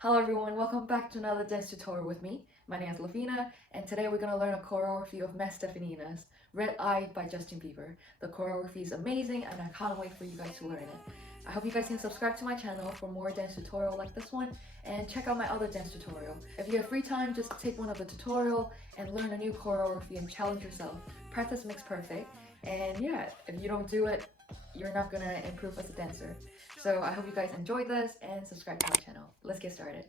Hello everyone, welcome back to another dance tutorial with me. My name is Steffanina, and today we're going to learn a choreography of Steffanina's Red Eye by Justin Bieber. The choreography is amazing and I can't wait for you guys to learn it. I hope you guys can subscribe to my channel for more dance tutorial like this one and check out my other dance tutorial. If you have free time, just take one of the tutorial and learn a new choreography and challenge yourself. Practice makes perfect, and yeah, if you don't do it, you're not gonna improve as a dancer. So I hope you guys enjoyed this and subscribe to my channel. Let's get started.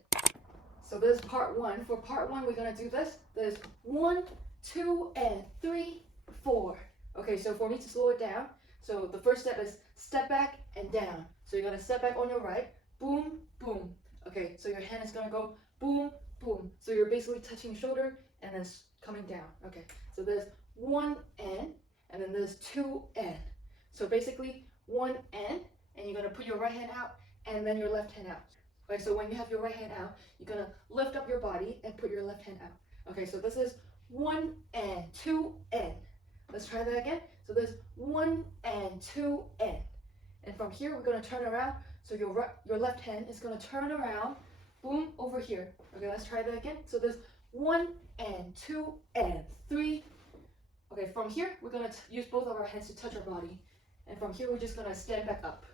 So this is part one. For part one, we're gonna do this. There's 1, 2, and 3, 4. Okay, so for me to slow it down, so the first step is step back and down. So you're gonna step back on your right, boom, boom. Okay, so your hand is gonna go boom, boom. So you're basically touching your shoulder and then coming down. Okay, so there's 1 and then there's 2 N. So basically 1 N, and you're gonna put your right hand out and then your left hand out. Okay, so when you have your right hand out, you're gonna lift up your body and put your left hand out. Okay, so this is 1 and 2 N. Let's try that again. So there's 1 and 2 N. And from here, we're gonna turn around. So your left hand is gonna turn around, boom, over here. Okay, let's try that again. So there's 1 and 2 and 3. Okay, from here, we're gonna use both of our hands to touch our body. And from here, we're just gonna stand back up.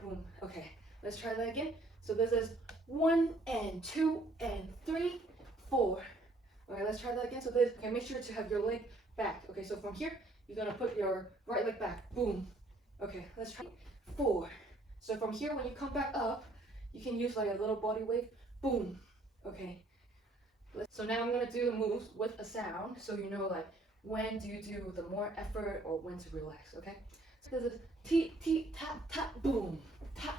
Boom. Okay, let's try that again. So this is 1 and 2 and 3, 4. Okay, let's try that again. So this, okay, make sure to have your leg back. Okay, so from here, you're gonna put your right leg back. Boom. Okay, let's try 4. So from here, when you come back up, you can use like a little body wave. Boom. Okay. So now I'm gonna do the moves with a sound, so you know like when do you do the more effort or when to relax. Okay. So this is T T tap tap boom tap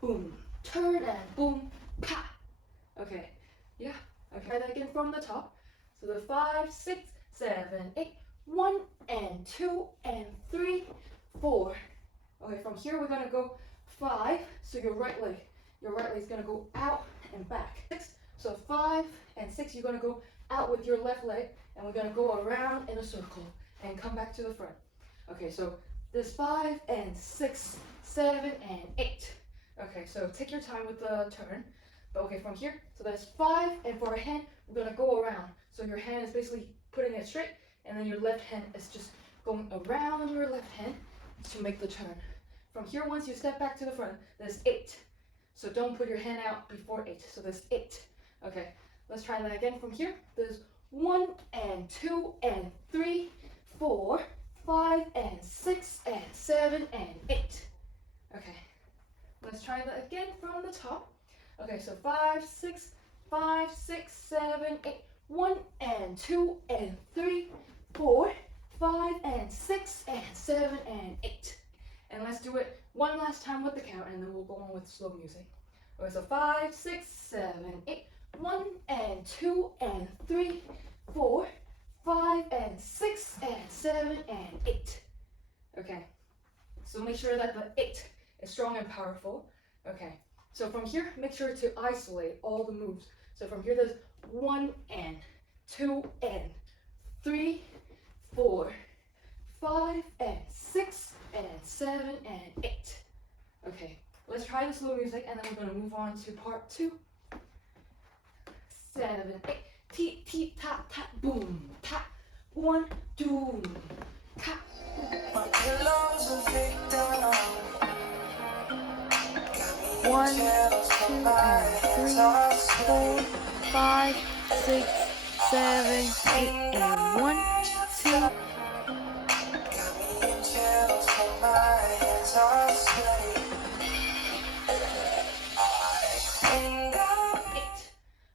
boom. Turn and boom, pa. Okay, yeah. Okay, try that again from the top. So the 5, 6, 7, 8, 1 and 2 and 3, 4. Okay, from here we're gonna go 5. So your right leg is gonna go out and back. 6. So 5 and 6, you're gonna go out with your left leg, and we're gonna go around in a circle and come back to the front. Okay, so there's 5 and 6, 7 and 8. Okay, so take your time with the turn. But okay, from here, so that's 5, and for a hand, we're gonna go around. So your hand is basically putting it straight, and then your left hand is just going around your left hand to make the turn. From here, once you step back to the front, there's 8. So don't put your hand out before 8. So there's 8. Okay, let's try that again from here. There's 1 and 2 and 3, 4, 5 and 6 and 7 and 8. Okay. Let's try that again from the top. Okay, so 5, 6, 5, 6, 7, 8, 1 and 2 and 3, 4, 5 and 6 and 7 and 8. And let's do it one last time with the count, and then we'll go on with slow music. Okay, so 5, 6, 7, 8, 1 and 2 and 3, 4, 5 and 6 and 7 and 8. Okay, so make sure that the 8 is strong and powerful. Okay, so from here, make sure to isolate all the moves. So from here, there's 1 and 2 and 3, 4, 5 and 6 and 7 and 8. Okay, let's try the slow music, and then we're going to move on to part 2. 7, 8, T T tap tap boom tap 1, 2, tap. My pillows are victim. 1, 2, and 3, 4, 5, 6, 7, 8, and 1, 2.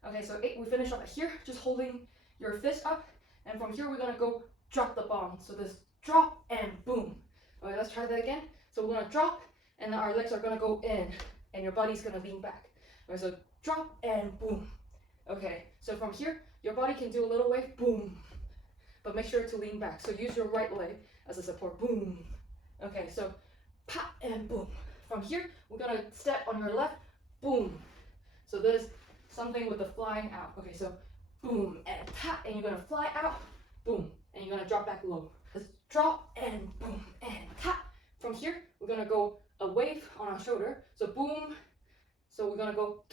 Okay, so 8, we finish up here, just holding your fist up, and from here we're gonna go drop the bomb. So this drop and boom. Okay, let's try that again. So we're gonna drop, and then our legs are gonna go in, and your body's gonna lean back. Okay, so drop and boom. Okay, so from here, your body can do a little wave, boom, but make sure to lean back. So use your right leg as a support, boom. Okay, so pop and boom. From here, we're gonna step on your left, boom. So there's something with the flying out. Okay, so boom and tap, and you're gonna fly out, boom, and you're gonna drop back low. Let's drop and boom and tap. From here, we're gonna go a wave on our shoulder. So boom. So we're gonna go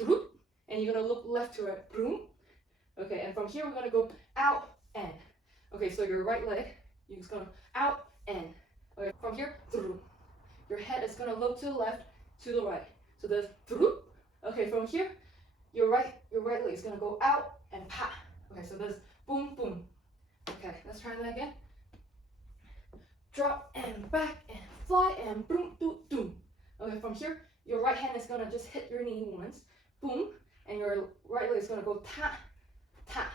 and you're gonna look left to right, boom. Okay, and from here we're gonna go out and. Okay, so your right leg, you're just gonna out and. Okay, from here, your head is gonna look to the left, to the right. So there's. Okay, from here, your right leg is gonna go out and pa. Okay, so there's boom, boom. Okay, let's try that again. Drop and back and fly and boom, boom, boom. Okay, from here, your right hand is gonna just hit your knee once, boom, and your right leg is gonna go ta, ta.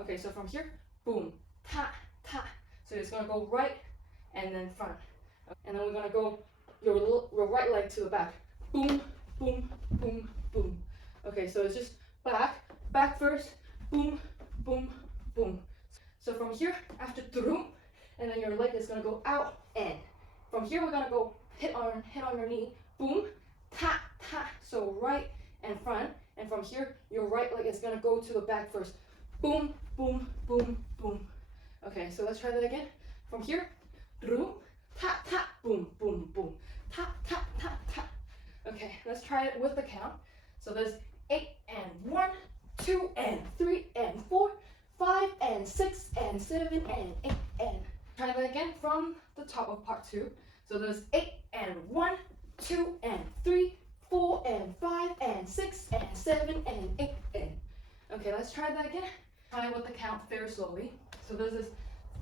Okay, so from here, boom, ta, ta. So it's gonna go right and then front. And then we're gonna go your right leg to the back, boom, boom, boom, boom. Okay, so it's just back first, boom, boom, boom. So from here, after drum, and then your leg is gonna go out and. From here, we're gonna go hit on your knee, boom, ta, ta. So right and front, and from here, your right leg is gonna go to the back first, boom, boom, boom, boom. Okay, so let's try that again. From here, drum, ta, ta, boom, boom, boom, ta, ta, ta, ta. Okay, let's try it with the count. So there's 8 and 1, 2 and 3 and 4, 5 and 6 and 7 and 8 and. Try that again from the top of part 2. So there's 8 and 1, 2 and 3, 4 and 5 and 6 and 7 and 8 and. Okay, let's try that again. Try with the count very slowly. So there's this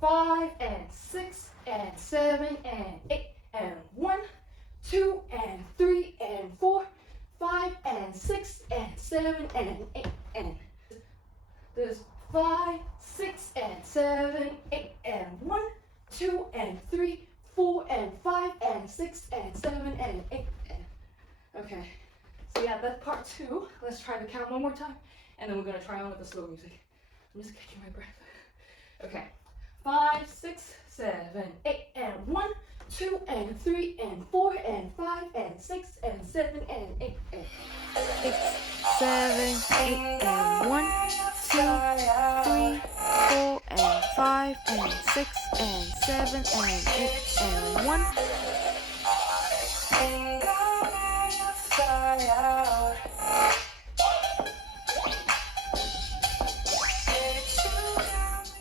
5 and 6 and 7 and 8 and 1, 2 and 3 and 4, 5 and 6 and 7 and 8 and. There's 5, 6 and 7, 8 and 1, 2 and 3, 4 and 5 and 6 and 7 and 8 and. Okay, so yeah, that's part 2. Let's try to count one more time, and then we're gonna try on with the slow music. I'm just catching my breath. Okay, 5, 6, 7, 8 and 1, 2 and 3 and 4 and 5 and 6 and 7 and 8 and. 6, 7, 8 and 1, 2, 3, 4 and 5 and 6 and 7 and 8 and 1.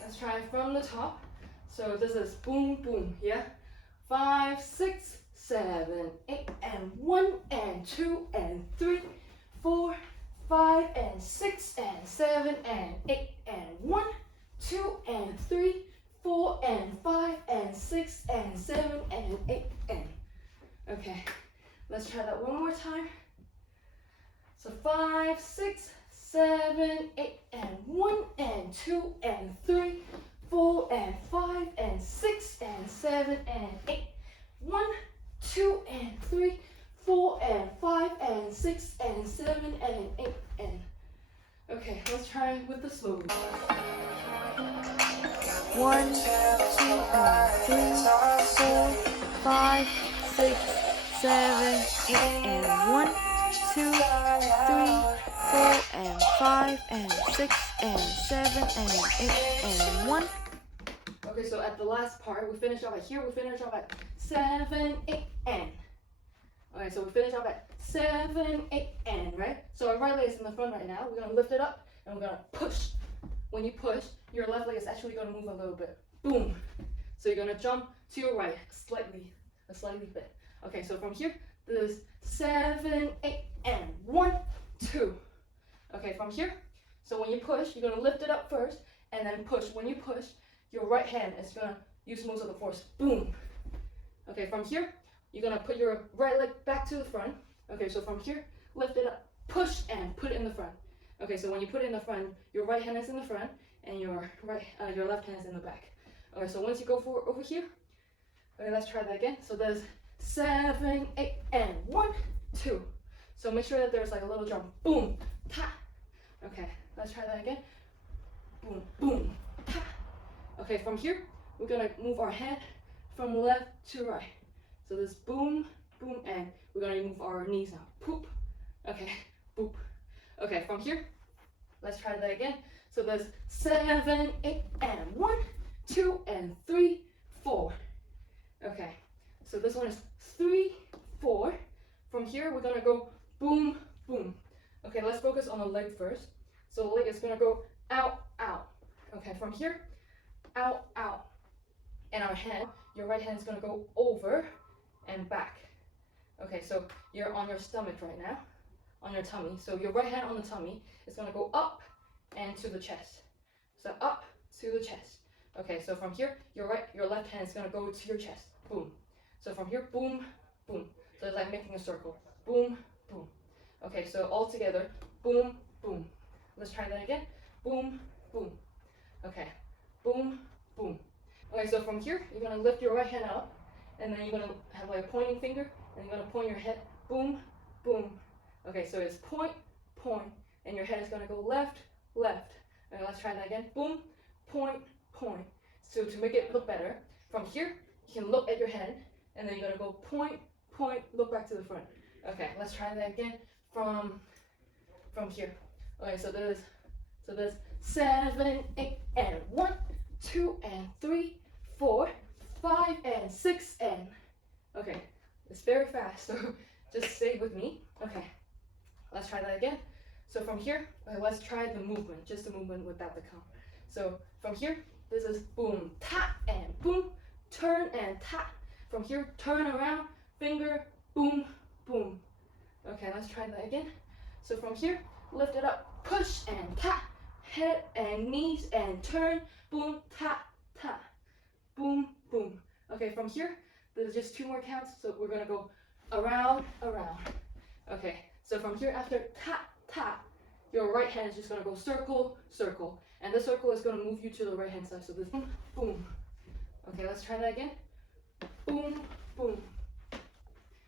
Let's try from the top. So this is boom, boom, yeah? 5, 6, 7, 8 and 1 and 2 and 3, 4, 5 and 6 and 7 and 8 and 1, 2 and 3, 4 and 5 and 6 and 7 and 8 and. Okay, let's try that one more time. So 5, 6, 7, 8 and 1 and 2 and 3, 4 and 5 and 6 and 7 and 8. 1, 2 and 3, 4 and 5 and 6 and 7 and 8 and. Okay, let's try with the slow. 1, 2 and 3, 4, 5, 6, 7, 8 and 1, 2, 3, 4 and 5 and 6 and 7 and 8 and 1. Okay, so at the last part, we finished off at here. We finished off at 7, 8 and. Okay, so we finished off at 7, 8 and, right? So our right leg is in the front right now. We're gonna lift it up and we're gonna push. When you push, your left leg is actually gonna move a little bit. Boom. So you're gonna jump to your right a slightly bit. Okay, so from here, there's 7, 8 and 1, 2. Okay, from here, so when you push, you're gonna lift it up first and then push. When you push, your right hand is gonna use most of the force. Boom. Okay, from here, you're gonna put your right leg back to the front. Okay, so from here, lift it up, push, and put it in the front. Okay, so when you put it in the front, your right hand is in the front, and your left hand is in the back. Okay, so once you go forward over here, okay, let's try that again. So there's 7, 8, and 1, 2. So make sure that there's like a little jump. Boom, ta. Okay, let's try that again. Boom, boom, ta. Okay, from here, we're gonna move our head from left to right. So this boom, boom, and we're gonna move our knees now. Poop. Okay, boop. Okay, from here, let's try that again. So there's 7, 8, and 1, 2, and 3, 4. Okay, so this one is 3, 4. From here, we're gonna go boom, boom. Okay, let's focus on the leg first. So the leg is gonna go out, out. Okay, from here, out, out. And our hand, your right hand is gonna go over and back. Okay, so you're on your stomach right now, on your tummy. So your right hand on the tummy is gonna go up and to the chest. So up to the chest. Okay, so from here, your left hand is gonna go to your chest. Boom. So from here, boom, boom. So it's like making a circle. Boom, boom. Okay, so all together, boom, boom. Let's try that again. Boom, boom. Okay, boom, boom. Okay, so from here, you're gonna lift your right hand up, and then you're gonna have like a pointing finger, and you're gonna point your head, boom, boom. Okay, so it's point, point, and your head is gonna go left, left. Okay, let's try that again. Boom, point, point. So to make it look better, from here, you can look at your head, and then you're gonna go point, point, look back to the front. Okay, let's try that again from here. Okay, so there's 7, 8, and 1, 2, and 3, 4, 5, and 6, and okay, it's very fast, so just stay with me. Okay, let's try that again. So from here, okay, let's try the movement, just the movement without the count. So from here, this is boom, tap, and boom, turn and tap. From here, turn around, finger, boom, boom. Okay, let's try that again. So from here, lift it up, push and tap, head and knees and turn, boom, tap, tap, boom, boom. Okay, from here, there's just 2 more counts, so we're gonna go around, around. Okay, so from here, after tap, tap, your right hand is just gonna go circle, circle, and this circle is gonna move you to the right hand side, so this boom, boom. Okay, let's try that again. Boom, boom.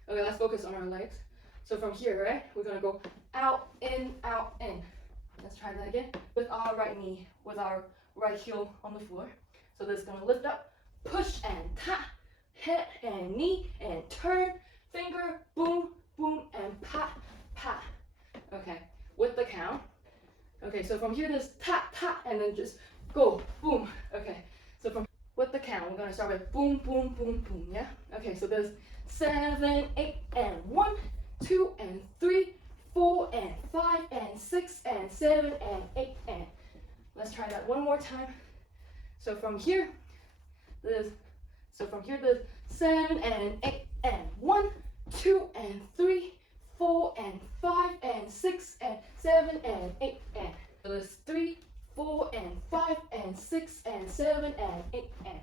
Okay, let's focus on our legs. So from here, right, we're gonna go out, in, out, in. Let's try that again with our right knee, with our right heel on the floor. So this is gonna lift up, push and tap, head and knee, and turn, finger, boom, boom, and pat, pat. Okay, with the count. Okay, so from here, there's tap, tap, and then just go, boom. Okay, so from with the count, we're gonna start with boom, boom, boom, boom, yeah? Okay, so there's 7, 8, and 1, 2, and 3, 4, and 5, and 6, and 7, and 8, and let's try that one more time. So from here, there's 7, and 8, and 1, 2, and 3, 4, and 5, and 6, and 7, and 8, and so there's 3, 4, and 5, and 6, and 7, and 8, and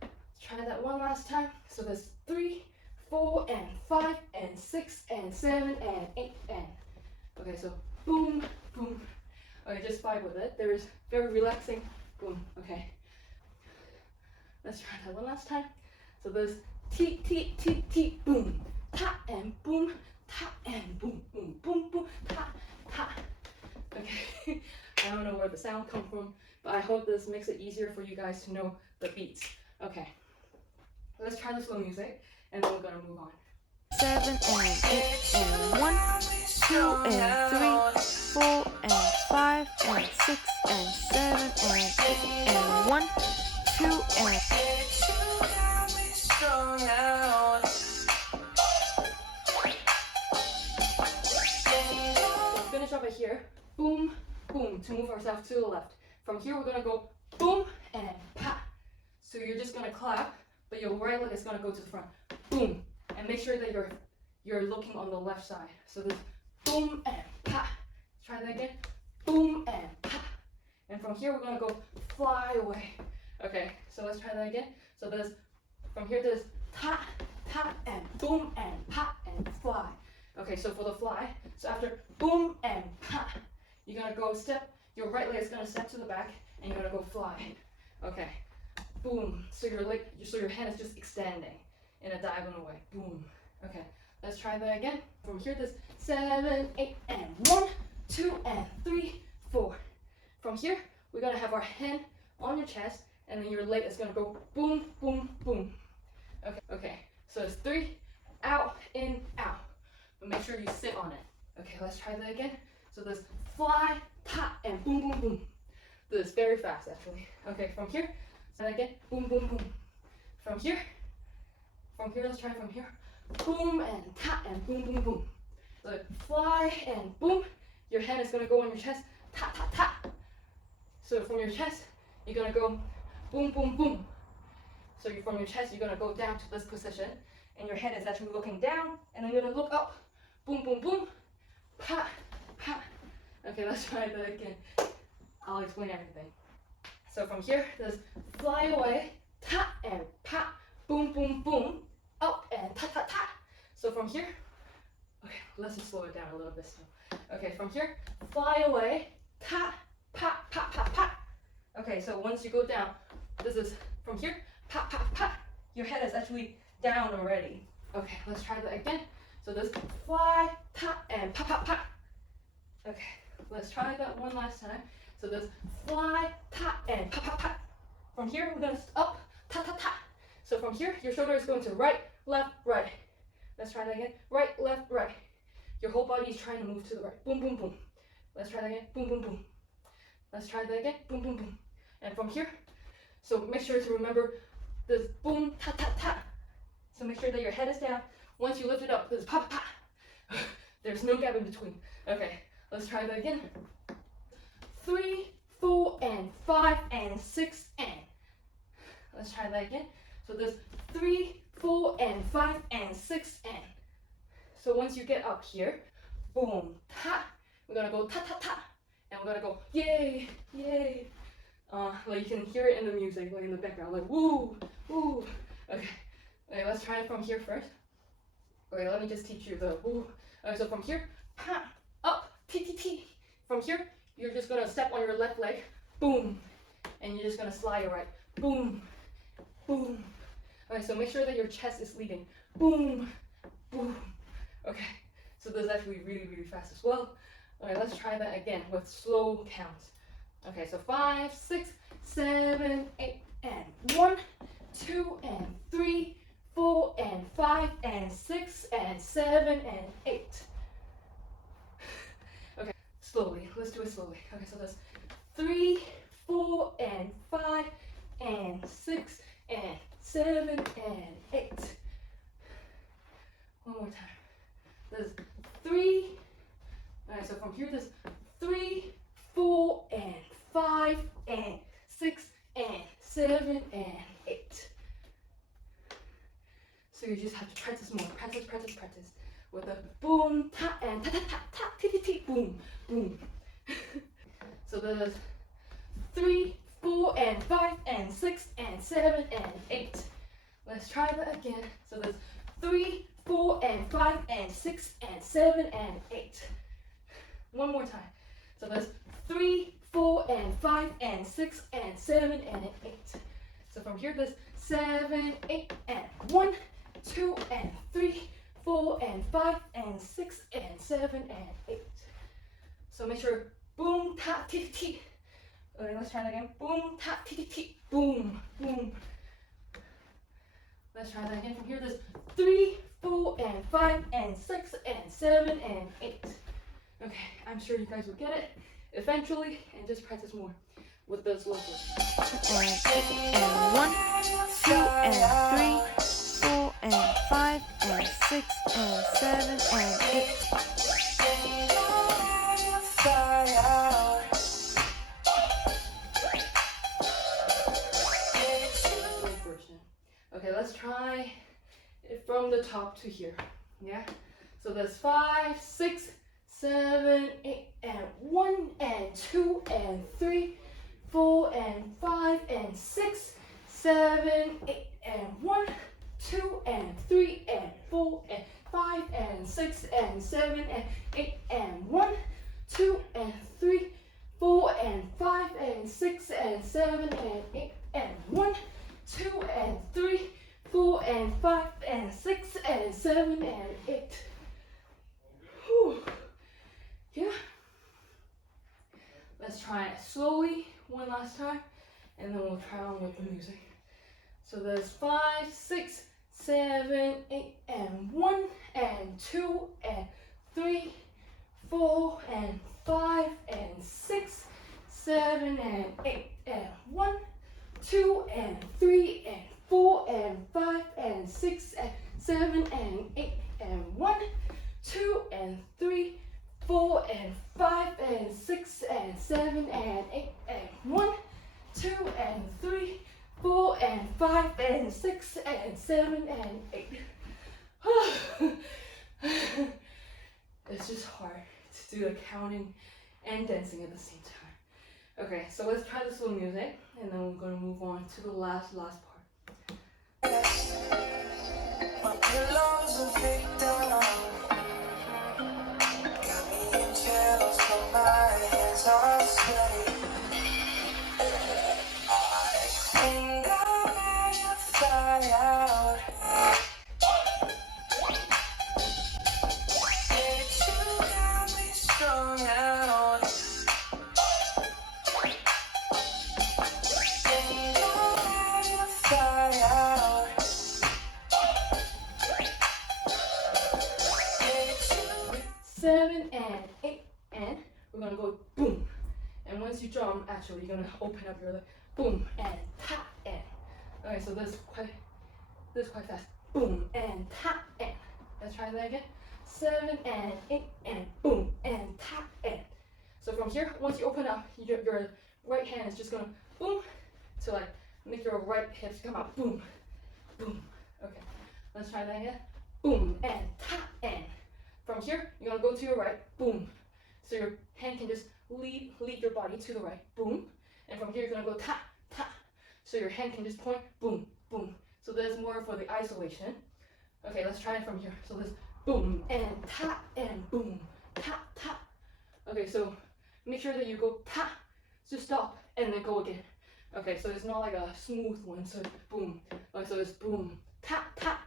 let's try that one last time. So there's 3, 4, and 5, and 6, and 7, and 8, and okay, so boom, boom. Okay, just 5 with it. There is very relaxing. Boom. Okay. Let's try that one last time. So there's T, T, T, T, boom, tap, and boom, tap, and boom, boom, boom, boom, tap, tap. Okay. I don't know where the sound comes from, but I hope this makes it easier for you guys to know the beats. Okay. Let's try the slow music, and then we're gonna move on. 7, and 8, and 1, 2, and 3, 4, and 5, and 6, and 7, and 8, and 1, 2, and finish up right here. Boom, boom, to move ourselves to the left. From here, we're gonna go boom and pa. So you're just gonna clap, but your right leg is gonna go to the front. Boom, and make sure that you're looking on the left side. So this boom and pa. Try that again. Boom and pa. And from here, we're gonna go fly away. Okay, so let's try that again. So there's from here, there's ta, ta, and boom and pa and fly. Okay, so for the fly, so after boom and pa, you're gonna go step, your right leg is gonna step to the back, and you're gonna go fly. Okay, boom. So your hand is just extending in a diagonal way. Boom. Okay, let's try that again. From here, there's 7, 8, and 1, 2, and 3, 4. From here, we're gonna have our hand on your chest, and then your leg is gonna go boom, boom, boom. Okay. So it's 3, out, in, out. But make sure you sit on it. Okay, let's try that again. So this fly, tap, and boom, boom, boom. This is very fast, actually. Okay, from here, so again, boom, boom, boom. From here, let's try from here. Boom and tap and boom, boom, boom. So fly and boom your hand is gonna go on your chest, ta ta ta. So from your chest, you're gonna go boom boom boom. So from your chest, you're gonna go down to this position, and your head is actually looking down, and then you're gonna look up, boom boom boom, pa pa. Okay, let's try that again. I'll explain everything. So from here, there's fly away, ta and pa, boom boom boom, up and ta ta ta. So from here, okay, let's just slow it down a little bit still. Okay, from here, fly away, ta, pa, pa, pa, pa. Okay, so once you go down, this is from here, pa, pa, pa. Your head is actually down already. Okay, let's try that again. So this fly, ta, and pa, pa, pa. Okay, let's try that one last time. So this fly, ta, and pa, pa, pa. From here, we're gonna up, ta, ta, ta. So from here, your shoulder is going to right, left, right. Let's try that again. Right, left, right. Your whole body is trying to move to the right. Boom, boom, boom. Let's try that again. Boom, boom, boom. Let's try that again. Boom, boom, boom. And from here, so make sure to remember this boom, ta, ta, ta. So make sure that your head is down. Once you lift it up, this pa, pa, pa. There's no gap in between. Okay, let's try that again. 3, 4, and 5, and 6, and. Let's try that again. So there's 3, 4, and 5, and 6, and. So once you get up here, boom, ta, we're gonna go ta, ta, ta. And we're gonna go, yay, yay. Like you can hear it in the music, like in the background, like woo, woo. Okay, let's try it from here first. Okay, let me just teach you the woo. So from here, pa, up, t, t, t. From here, you're just gonna step on your left leg, boom. And you're just gonna slide your right, boom, boom. Okay, so make sure that your chest is leading, boom, boom. Okay, so this is actually really, really fast as well. All right, let's try that again with slow counts. Okay, so 5, 6, 7, 8, and 1, 2, and 3, 4, and 5, and 6, and 7, and 8. Okay, slowly, let's do it slowly. Okay, so that's 3, 4, and 5, and 6, and 7, and 8. One more time. There's 3. Alright, so from here there's 3, 4, and 5, and 6, and 7, and 8. So you just have to practice more. Practice, practice, practice. With a boom, ta, and ta, ta, ta, ta, ti, ti, ti, boom, boom. So there's 3, 4, and 5, and 6, and 7, and 8. Let's try that again. So there's 3, 4, and 5, and 6, and 7, and 8. One more time. So there's 3, 4, and 5, and 6, and 7, and 8. So from here, there's 7, 8, and 1, 2, and 3, 4, and 5, and 6, and 7, and 8. So make sure, boom, ta, ti, ti, ti. Okay, let's try that again. Boom, ta, ti, ti, ti. Boom, boom. Let's try that again. From here, there's 3, 4, and 5, and 6, and 7, and 8. Okay, I'm sure you guys will get it eventually, and just practice more with those locals. And 1, 2, and 3, 4, and 5, and 6, and 7, and 8. Okay, let's try it from the top to here. Yeah? So there's 5, 6, 7, 8, and 1, and 2, and 3, 4, and 5, and 6, 7, 8, and 1, 2, and 3, and 4, and 5, and 6, and 7, and 8, and 1, 2, and 3, 4, and 5, and 6, and 7, and 8, and 1, 2, and 3, 4, and 5, and 6, and 7, and 8. Whew. Yeah. Let's try it slowly one last time, and then we'll try on with the music. So there's 5, 6, 7, 8, and 1, and 2, and 3, 4, and 5, and 6, 7, and 8, and 1, 2, and 3, and 4, and 5, and 6, and 7, and 8, and 1, 2, and 3, 4, and 5, and 8 and 1, 2 and 3, 4 and 5 and 6 and 7 and 8. It's just hard to do the counting and dancing at the same time. Okay, so let's try the slow music, and then we're gonna move on to the last part. My pillows are victim. Got me in chills, but my hands are sweaty. And I'm ready to fly out. It's you got me strung out. And I'm ready to fly out. It's you. 7 and 8 and we're gonna go boom. And once you drum, actually you're gonna open up your leg. Boom and tap and. Okay, so this is quite fast. Boom and tap and. Let's try that again. 7 and 8 and boom and tap and. So from here, once you open up, your right hand is just gonna boom to like make your right hips come out. Boom, boom. Okay, let's try that again. Boom and tap and. From here, you're gonna go to your right. Boom. So your hand can just lead your body to the right. Boom. And from here, you're gonna go tap, tap. So your hand can just point. Boom, boom. So that's more for the isolation. Okay, let's try it from here. So this boom and tap and boom, tap, tap. Okay, so make sure that you go tap, just stop, and then go again. Okay, so it's not like a smooth one. So boom. Okay, so it's boom, tap, tap.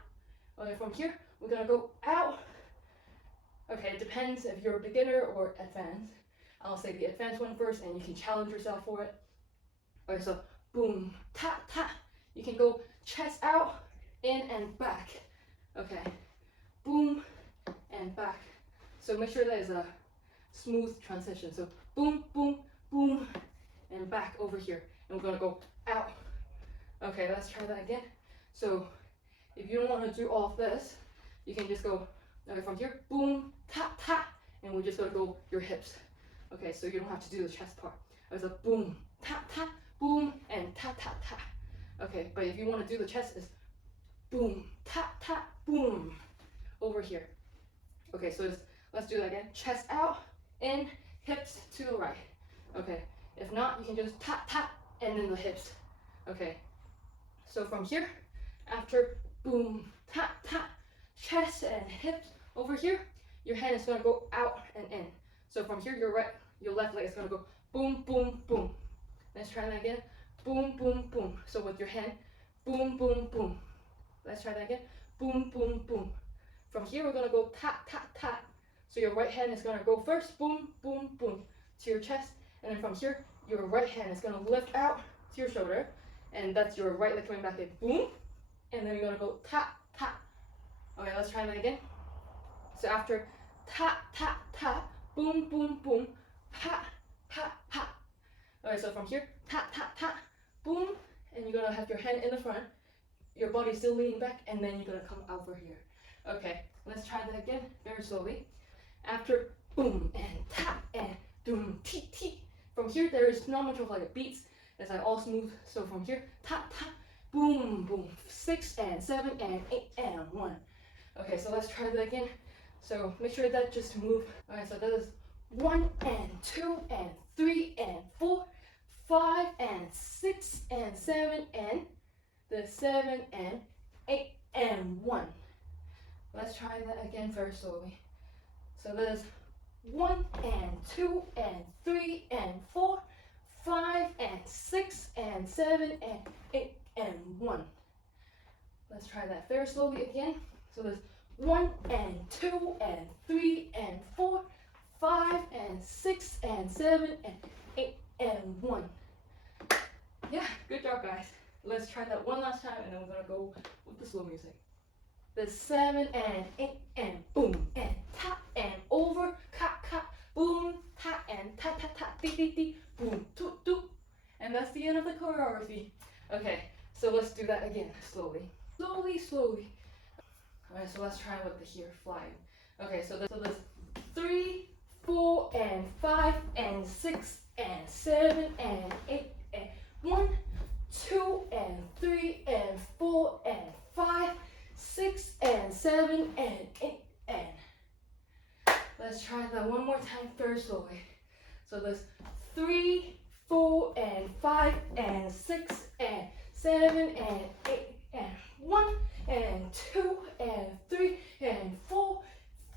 Okay, from here, we're gonna go out. Okay, it depends if you're a beginner or advanced. I'll say the advanced one first, and you can challenge yourself for it. Okay, so boom, tap, tap. You can go chest out, in and back. Okay, boom and back. So make sure that is a smooth transition. So boom, boom, boom, and back over here. And we're gonna go out. Okay, let's try that again. So if you don't want to do all of this, you can just go from here, boom, tap, tap, and we're just gonna go your hips. Okay, so you don't have to do the chest part. It's a boom, tap, tap, boom, and tap, tap, tap. Okay, but if you want to do the chest, it's boom, tap, tap, boom, over here. Okay, so let's do that again. Chest out, in, hips to the right. Okay, if not, you can just tap, tap, and then the hips. Okay, so from here, after boom, tap, tap, chest and hips over here, your hand is gonna go out and in. So from here, your left leg is gonna go boom, boom, boom. Let's try that again. Boom, boom, boom. So with your hand, boom, boom, boom. Let's try that again. Boom, boom, boom. From here, we're gonna go tap, tap, tap. So your right hand is gonna go first, boom, boom, boom, to your chest. And then from here, your right hand is gonna lift out to your shoulder. And that's your right leg coming back in, boom. And then you're gonna go tap, tap. Okay, let's try that again. So after tap, tap, tap, boom, boom, boom, ha, ha, ha. Okay, so from here, tap, tap, tap, boom, and you're gonna have your hand in the front, your body still leaning back, and then you're gonna come over here. Okay, let's try that again, very slowly. After boom and tap and boom, tee, tee. From here, there is not much of like a beats, it's like all smooth. So from here, tap, tap, boom, boom, 6 and 7 and 8 and 1. Okay, so let's try that again. So make sure that just move. Okay, so that is 1 and 2 and 3 and 4, 5 and 6 and 7 and the 7 and 8 and 1. Let's try that again very slowly. So that is 1 and 2 and 3 and 4, 5 and 6 and 7 and 8 and 1. Let's try that very slowly again. So there's 1 and 2 and 3 and 4, 5 and 6 and 7 and 8 and 1. Yeah, good job guys. Let's try that one last time and then we're gonna go with the slow music. The 7 and 8 and boom and tap and over, cut, cut, boom, tap and tap, tap, tap, dee, dee, dee, boom, toot, toot. And that's the end of the choreography. Okay, so let's do that again, slowly. Slowly, slowly. Alright, so let's try with the here, flying. Okay, so there's 3, 4, and 5, and 6, and 7 and 8 and 1, 2 and 3 and 4 and 5, 6 and 7 and 8 and. Let's try that one more time very slowly. So there's 3, 4 and 5 and 6 and 7 and 8 and 1 and 2 and 3 and 4,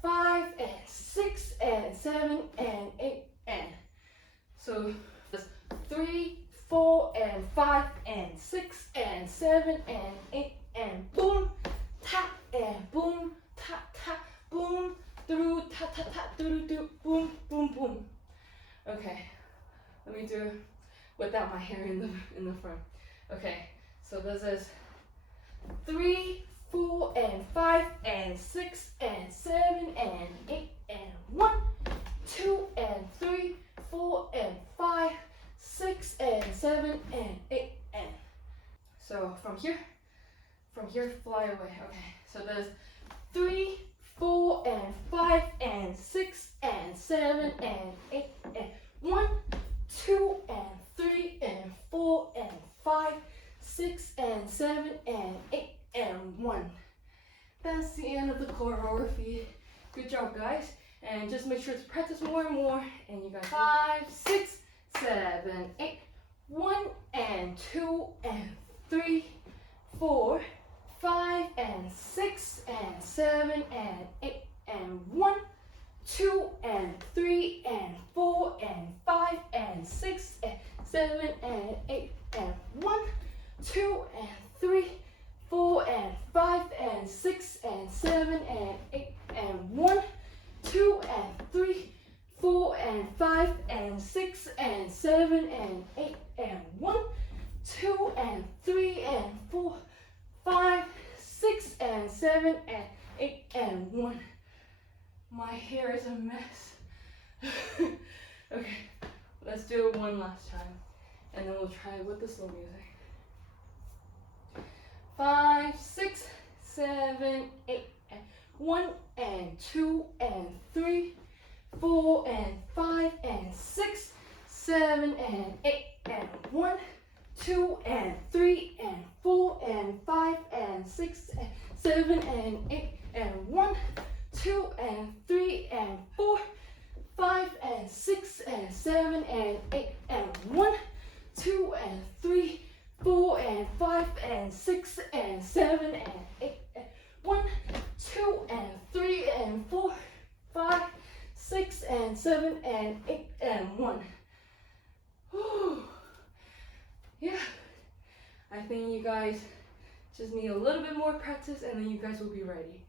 5 and 6 and 7 and 8 and. So there's 3, 4 and 5 and 6 and 7 and 8 and boom, tap and boom, tap, tap, boom, through, tap, tap, tap, through, boom, boom, boom. Okay, let me do it without my hair in the front. Okay, so this is 3, 4 and 5 and 6 and 7 and 8 and 1, 2 and 3, 4 and 5, 6 and 7 and 8 and. So from here fly away. Okay, so there's 3, 4 and 5 and 6 and 7 and 8 and 1, 2 and 3 and 4 and 5, 6 and 7 and 8 and 1. That's the end of the choreography. Good job, guys. And just make sure to practice more and more. And you guys 5, 6, 7, 8, 1 and 2 and 3, 4, 5 and 6 and 7 and 8 and 1, 2 and 3 and 4 and 5 and 6 and 7 and 8 and 1, 2 and 3, 4 and 5 and 6 and 7 and 8 and 1, 2 and 3, 4 and 5 and 6 and 7 and 8 and 1, 2 and 3 and 4, 5, 6 and 7 and 8 and 1. My hair is a mess. Okay, let's do it one last time, and then we'll try it with the slow music. 5, 6, 7, 8 and 1 and 2 and 3, 4 and 5 and 6, 7 and 8 and 1, 2 and 3 and 4 and 5 and 6 and 7 and 8 and 1, 2 and 3 and 4, 5 and 6 and 7 and 8 and 1, 2 and 3, 4 and 5 and 6 and 7 and 8 and 1, 2 and 3 and 4, 5, 6 and 7 and 8 and 1. Whew. Yeah, I think you guys just need a little bit more practice and then you guys will be ready.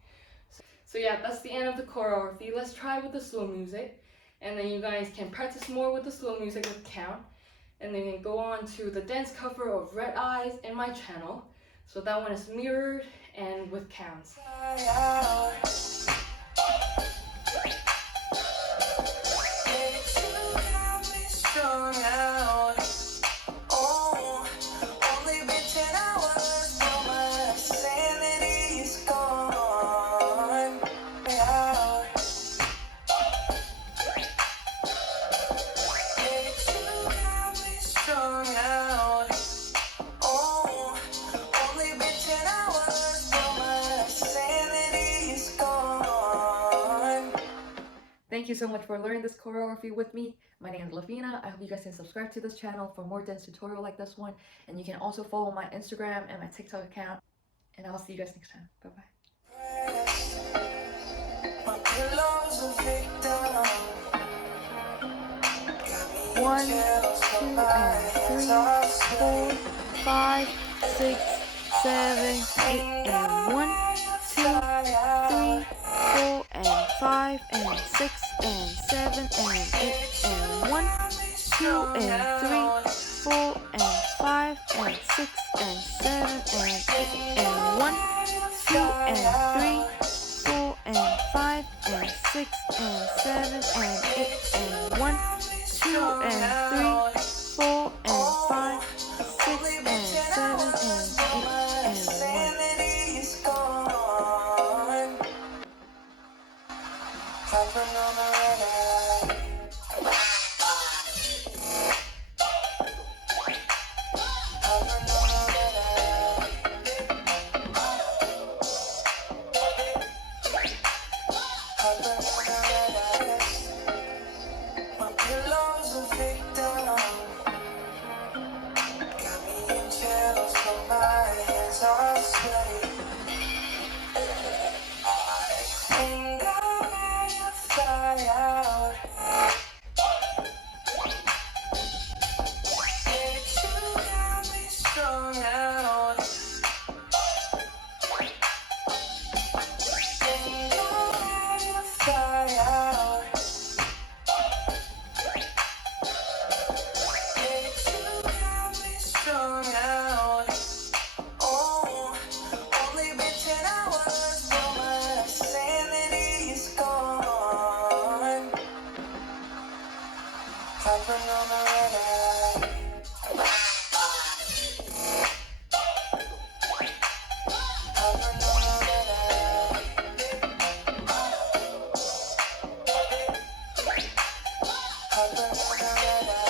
So yeah, that's the end of the choreography. Let's try with the slow music, and then you guys can practice more with the slow music with count, and then you can go on to the dance cover of Red Eyes in my channel. So that one is mirrored and with counts. Thank you so much for learning this choreography with me. My name is Steffanina. I hope you guys can subscribe to this channel for more dance tutorial like this one. And you can also follow my Instagram and my TikTok account. And I'll see you guys next time. Bye-bye. 1, 2 and 3, 4, 5, 6, 7, 8 and 1, 2, 3, 4 and 5 and 6 and 7 and 8 and 1, 2 and 3, 4 and 5 and 6 and 7 and 8 and 1, 2 and 3, 4 and 5 and 6 and 7 and 8 and 1, 2 and 3, 4 and 5, 6 and 7 and 8 and 1. on the red eye.